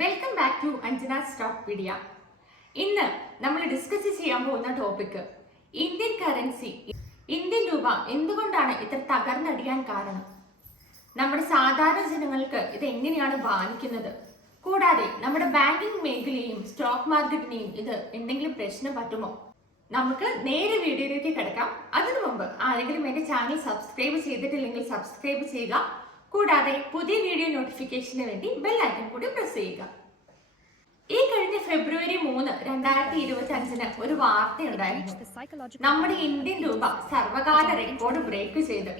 Welcome back to Anjana Stockpedia. ഇന്ന് നമ്മൾ discuss ചെയ്യാൻ പോകുന്ന ടോപ്പിക് ഇന്ത്യൻ കറൻസി, ഇന്ത്യൻ രൂപ എന്തുകൊണ്ടാണ് ഇത്ര തകർന്നടിയാൻ കാരണം, നമ്മുടെ സാധാരണ ജനങ്ങൾക്ക് ഇത് എങ്ങനെയാണ് ബാധിക്കുന്നത്, കൂടാതെ നമ്മുടെ ബാങ്കിങ് മേഖലയെയും സ്റ്റോക്ക് മാർക്കറ്റിനെയും ഇത് എന്തെങ്കിലും പ്രശ്നം പറ്റുമോ? നമുക്ക് നേരെ വീഡിയോയിലേക്ക് കിടക്കാം. അതിനു മുമ്പ് ആരെങ്കിലും എന്റെ ചാനൽ സബ്സ്ക്രൈബ് ചെയ്തിട്ടില്ലെങ്കിൽ സബ്സ്ക്രൈബ് ചെയ്യുക. കൂടാതെ പുതിയ വീഡിയോ നോട്ടിഫിക്കേഷന് വേണ്ടി ബെൽ ഐക്കൺ കൂടി പ്രസ് ചെയ്യുക. ഈ കഴിഞ്ഞ ഫെബ്രുവരി 3, 2025 ഒരു വാർത്തയുണ്ടായിരുന്നു. നമ്മുടെ ഇന്ത്യൻ രൂപ സർവകാല റെക്കോർഡ് ബ്രേക്ക് ചെയ്ത്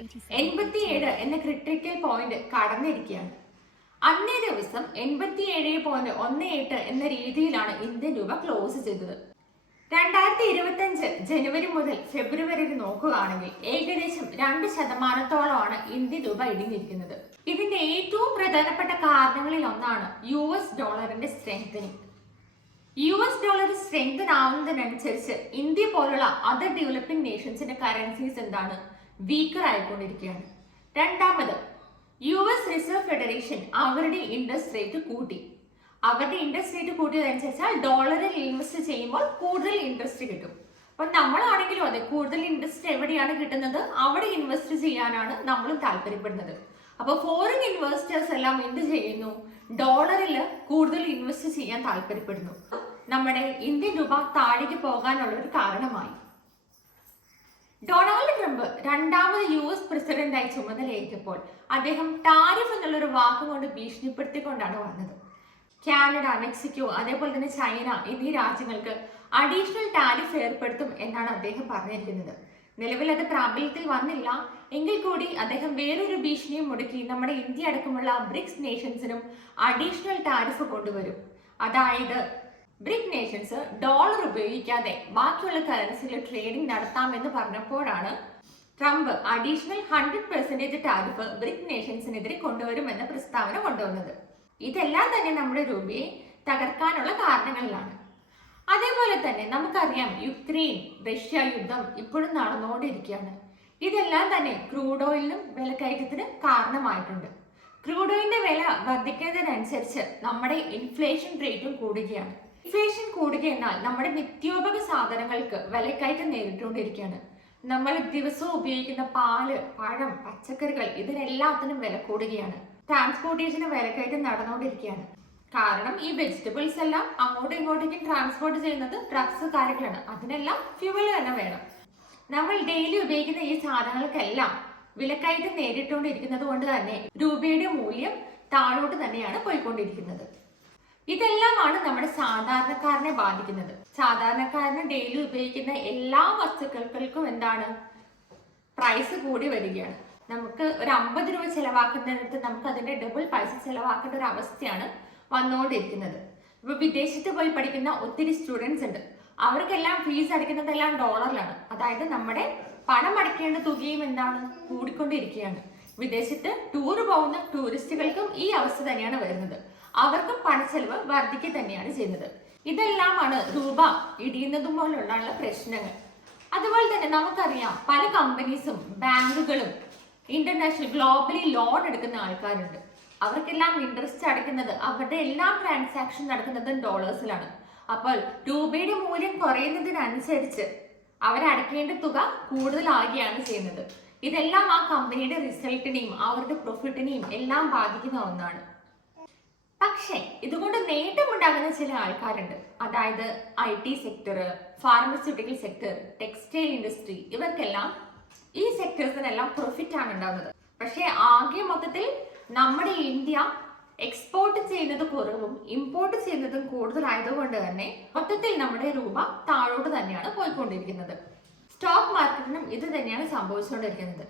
87 എന്ന ക്രിട്ടിക്കൽ പോയിന്റ് കടന്നിരിക്കുകയാണ്. അന്നേ ദിവസം 87.18 എന്ന രീതിയിലാണ് ഇന്ത്യൻ രൂപ ക്ലോസ് ചെയ്തത്. 2025 ജനുവരി മുതൽ ഫെബ്രുവരി നോക്കുകയാണെങ്കിൽ ഏകദേശം 2% ഇന്ത്യൻ രൂപ ഇടിഞ്ഞിരിക്കുന്നത്. ഇതിന്റെ ഏറ്റവും പ്രധാനപ്പെട്ട കാരണങ്ങളിൽ ഒന്നാണ് US ഡോളറിന്റെ സ്ട്രെങ്തനിങ്. US ഡോളർ സ്ട്രെങ്തൻ ആവുന്നതിനനുസരിച്ച് ഇന്ത്യ പോലുള്ള അതർ ഡെവലപ്പിംഗ് നേഷൻസിന്റെ കറൻസീസ് എന്താണ് വീക്കർ ആയിക്കൊണ്ടിരിക്കുകയാണ്. രണ്ടാമത്, US റിസർവ് ഫെഡറേഷൻ അവരുടെ ഇൻട്രസ്റ്റ് റേറ്റ് കൂട്ടി. അവരുടെ ഇൻട്രസ്റ്റ് റേറ്റ് കൂട്ടിയതനുസരിച്ചാൽ ഡോളറിൽ ഇൻവെസ്റ്റ് ചെയ്യുമ്പോൾ കൂടുതൽ ഇൻട്രസ്റ്റ് കിട്ടും. അപ്പൊ നമ്മളാണെങ്കിലും അതെ, കൂടുതൽ ഇൻട്രസ്റ്റ് എവിടെയാണ് കിട്ടുന്നത് അവിടെ ഇൻവെസ്റ്റ് ചെയ്യാനാണ് നമ്മളും താല്പര്യപ്പെടുന്നത്. അപ്പൊ ഫോറിൻ ഇൻവെസ്റ്റേഴ്സ് എല്ലാം എന്ത് ചെയ്യുന്നു? ഡോളറിൽ കൂടുതൽ ഇൻവെസ്റ്റ് ചെയ്യാൻ താല്പര്യപ്പെടുന്നു. നമ്മുടെ ഇന്ത്യൻ രൂപ താഴേക്ക് പോകാനുള്ള ഒരു കാരണമായി. ഡൊണാൾഡ് ട്രംപ് രണ്ടാമത് US പ്രസിഡന്റായി ചുമതലയേറ്റപ്പോൾ അദ്ദേഹം ടാരിഫ് എന്നുള്ളൊരു വാക്കുകൊണ്ട് ഭീഷണിപ്പെടുത്തിക്കൊണ്ടാണ് വന്നത്. കാനഡ, മെക്സിക്കോ, അതേപോലെ തന്നെ ചൈന എന്നീ രാജ്യങ്ങൾക്ക് അഡീഷണൽ ടാരിഫ് ഏർപ്പെടുത്തും എന്നാണ് അദ്ദേഹം പറഞ്ഞിരിക്കുന്നത്. നിലവിൽ അത് പ്രാബല്യത്തിൽ വന്നില്ല എങ്കിൽ കൂടി അദ്ദേഹം വേറൊരു ഭീഷണിയും മുടക്കി നമ്മുടെ ഇന്ത്യ അടക്കമുള്ള ബ്രിക്സ് നേഷൻസിനും അഡീഷണൽ ടാരിഫ് കൊണ്ടുവരും. അതായത് ബ്രിക് നേഷൻസ് ഡോളർ ഉപയോഗിക്കാതെ ബാക്കിയുള്ള കറൻസിയിൽ ട്രേഡിംഗ് നടത്താമെന്ന് പറഞ്ഞപ്പോഴാണ് ട്രംപ് അഡീഷണൽ 100% ടാരിഫ് ബ്രിക് നേഷൻസിനെതിരെ കൊണ്ടുവരുമെന്ന പ്രസ്താവന കൊണ്ടുവന്നത്. ഇതെല്ലാം തന്നെ നമ്മുടെ രൂപയെ തകർക്കാനുള്ള കാരണങ്ങളിലാണ്. അതേപോലെ തന്നെ നമുക്കറിയാം, യുക്രൈൻ റഷ്യ യുദ്ധം ഇപ്പോഴും നടന്നുകൊണ്ടിരിക്കുകയാണ്. ഇതെല്ലാം തന്നെ ക്രൂഡ് ഓയിലിനും വിലക്കയറ്റത്തിന് കാരണമായിട്ടുണ്ട്. ക്രൂഡ് ഓയിലിന്റെ വില വർദ്ധിക്കുന്നതിനനുസരിച്ച് നമ്മുടെ ഇൻഫ്ലേഷൻ റേറ്റും കൂടുകയാണ്. ഇൻഫ്ലേഷൻ കൂടുക എന്നാൽ നമ്മുടെ നിത്യോപയോഗ സാധനങ്ങൾക്ക് വിലക്കയറ്റം നേരിട്ടുകൊണ്ടിരിക്കുകയാണ്. നമ്മൾ ദിവസവും ഉപയോഗിക്കുന്ന പാല്, പഴം, പച്ചക്കറികൾ ഇതിനെല്ലാത്തിനും വില കൂടുകയാണ്. ട്രാൻസ്പോർട്ടേഷന് വിലക്കയറ്റം നടന്നുകൊണ്ടിരിക്കുകയാണ്. കാരണം ഈ വെജിറ്റബിൾസ് എല്ലാം അങ്ങോട്ടും ഇങ്ങോട്ടേക്കും ട്രാൻസ്പോർട്ട് ചെയ്യുന്നത് ട്രക്സ് കാര്യങ്ങളാണ്. അതിനെല്ലാം ഫ്യൂവൽ തന്നെ വേണം. നമ്മൾ ഡെയിലി ഉപയോഗിക്കുന്ന ഈ സാധനങ്ങൾക്കെല്ലാം വിലക്കയറ്റം നേരിട്ടുകൊണ്ടിരിക്കുന്നത് കൊണ്ട് തന്നെ രൂപയുടെ മൂല്യം താഴോട്ട് തന്നെയാണ് പോയിക്കൊണ്ടിരിക്കുന്നത്. ഇതെല്ലാമാണ് നമ്മുടെ സാധാരണക്കാരനെ ബാധിക്കുന്നത്. സാധാരണക്കാരന് ഡെയിലി ഉപയോഗിക്കുന്ന എല്ലാ വസ്തുക്കൾക്കും എന്താണ് പ്രൈസ് കൂടി വരികയാണ്. നമുക്ക് ഒരു 50 രൂപ ചെലവാക്കുന്നതിനടുത്ത് നമുക്ക് അതിന്റെ ഡബിൾ പൈസ ചെലവാക്കേണ്ട ഒരു അവസ്ഥയാണ് വന്നുകൊണ്ടിരിക്കുന്നത്. ഇപ്പൊ വിദേശത്ത് പോയി പഠിക്കുന്ന ഒത്തിരി സ്റ്റുഡൻസ് ഉണ്ട്. അവർക്കെല്ലാം ഫീസ് അടയ്ക്കുന്നതെല്ലാം ഡോളറിലാണ്. അതായത് നമ്മുടെ പണം അടയ്ക്കേണ്ട തുകയും എന്താണ് കൂടിക്കൊണ്ടിരിക്കുകയാണ്. വിദേശത്ത് ടൂർ പോകുന്ന ടൂറിസ്റ്റുകൾക്കും ഈ അവസ്ഥ തന്നെയാണ് വരുന്നത്. അവർക്കും പണച്ചെലവ് വർദ്ധിക്കുക തന്നെയാണ് ചെയ്യുന്നത്. ഇതെല്ലാമാണ് രൂപ ഇടിയുന്നത് പോലുള്ള പ്രശ്നങ്ങൾ. അതുപോലെ തന്നെ നമുക്കറിയാം, പല കമ്പനീസും ബാങ്കുകളും ഇന്റർനാഷണൽ ഗ്ലോബലി ലോൺ എടുക്കുന്ന ആൾക്കാരുണ്ട്. അവർക്കെല്ലാം ഇൻട്രസ്റ്റ് അടയ്ക്കുന്നത്, അവരുടെ എല്ലാം ട്രാൻസാക്ഷൻ നടക്കുന്നത് ഡോളേഴ്സിലാണ്. അപ്പോൾ രൂപയുടെ മൂല്യം കുറയുന്നതിനനുസരിച്ച് അവരടയ്ക്കേണ്ട തുക കൂടുതലാകുകയാണ് ചെയ്യുന്നത്. ഇതെല്ലാം ആ കമ്പനിയുടെ റിസൾട്ടിനെയും അവരുടെ പ്രോഫിറ്റിനെയും എല്ലാം ബാധിക്കുന്ന ഒന്നാണ്. പക്ഷേ ഇതുകൊണ്ട് നേട്ടമുണ്ടാകുന്ന ചില ആൾക്കാരുണ്ട്. അതായത് IT sector, pharmaceutical sector, textile industry, ഇവർക്കെല്ലാം ഈ സെക്ടേഴ്സിനെല്ലാം പ്രോഫിറ്റ് ആണ് ഉണ്ടാകുന്നത്. പക്ഷേ ആകെ മൊത്തത്തിൽ നമ്മുടെ ഇന്ത്യ എക്സ്പോർട്ട് ചെയ്യുന്നത് കുറവും ഇമ്പോർട്ട് ചെയ്യുന്നതും കൂടുതലായതുകൊണ്ട് തന്നെ മൊത്തത്തിൽ നമ്മുടെ രൂപ താഴോട്ട് തന്നെയാണ് പോയിക്കൊണ്ടിരിക്കുന്നത്. സ്റ്റോക്ക് മാർക്കറ്റിനും ഇത് തന്നെയാണ് സംഭവിച്ചുകൊണ്ടിരിക്കുന്നത്.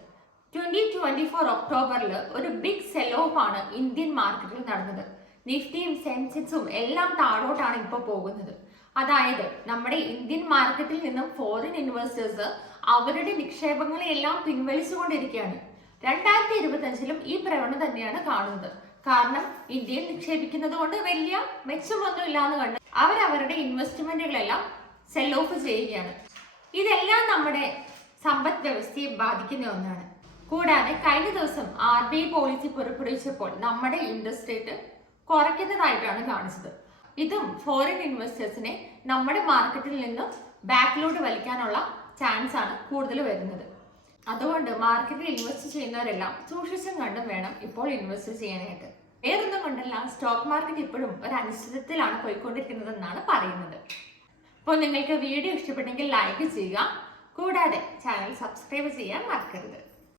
2024 ഒക്ടോബറിൽ ഒരു ബിഗ് സെൽ ഓഫ് ആണ് ഇന്ത്യൻ മാർക്കറ്റിൽ നടന്നത്. നിഫ്റ്റിയും സെൻസെക്സും എല്ലാം താഴോട്ടാണ് ഇപ്പോൾ പോകുന്നത്. അതായത് നമ്മുടെ ഇന്ത്യൻ മാർക്കറ്റിൽ നിന്നും ഫോറിൻ ഇൻവെസ്റ്റേഴ്സ് അവരുടെ നിക്ഷേപങ്ങളെ എല്ലാം പിൻവലിച്ചുകൊണ്ടിരിക്കുകയാണ്. 2025 ഈ പ്രവണത തന്നെയാണ് കാണുന്നത്. കാരണം ഇന്ത്യയിൽ നിക്ഷേപിക്കുന്നത് കൊണ്ട് വലിയ മെച്ചമൊന്നും ഇല്ലാന്ന് കണ്ട് അവരവരുടെ ഇൻവെസ്റ്റ്മെന്റുകളെല്ലാം സെൽ ഓഫ് ചെയ്യുകയാണ്. ഇതെല്ലാം നമ്മുടെ സമ്പദ് വ്യവസ്ഥയെ ബാധിക്കുന്ന ഒന്നാണ്. കൂടാതെ കഴിഞ്ഞ ദിവസം RBI പോളിസി പുറപ്പെടുവിച്ചപ്പോൾ നമ്മുടെ ഇൻട്രസ്റ്റ് റേറ്റ് കുറയ്ക്കുന്നതായിട്ടാണ് കാണിച്ചത്. ഇതും ഫോറിൻ ഇൻവെസ്റ്റേഴ്സിനെ നമ്മുടെ മാർക്കറ്റിൽ നിന്നും ബാക്കിലോട്ട് വലിക്കാനുള്ള ചാൻസ് ആണ് കൂടുതൽ വരുന്നത്. അതുകൊണ്ട് മാർക്കറ്റിൽ ഇൻവെസ്റ്റ് ചെയ്യുന്നവരെല്ലാം സൂക്ഷിച്ചും കണ്ടും വേണം ഇപ്പോൾ ഇൻവെസ്റ്റ് ചെയ്യാനായിട്ട്. വേറൊന്നും കൊണ്ടല്ല, സ്റ്റോക്ക് മാർക്കറ്റ് ഇപ്പോഴും ഒരു അനിശ്ചിതത്വത്തിലാണ് പോയിക്കൊണ്ടിരിക്കുന്നതെന്നാണ് പറയുന്നത്. അപ്പോൾ നിങ്ങൾക്ക് വീഡിയോ ഇഷ്ടപ്പെട്ടെങ്കിൽ ലൈക്ക് ചെയ്യുക, കൂടാതെ ചാനൽ സബ്സ്ക്രൈബ് ചെയ്യാൻ മറക്കരുത്.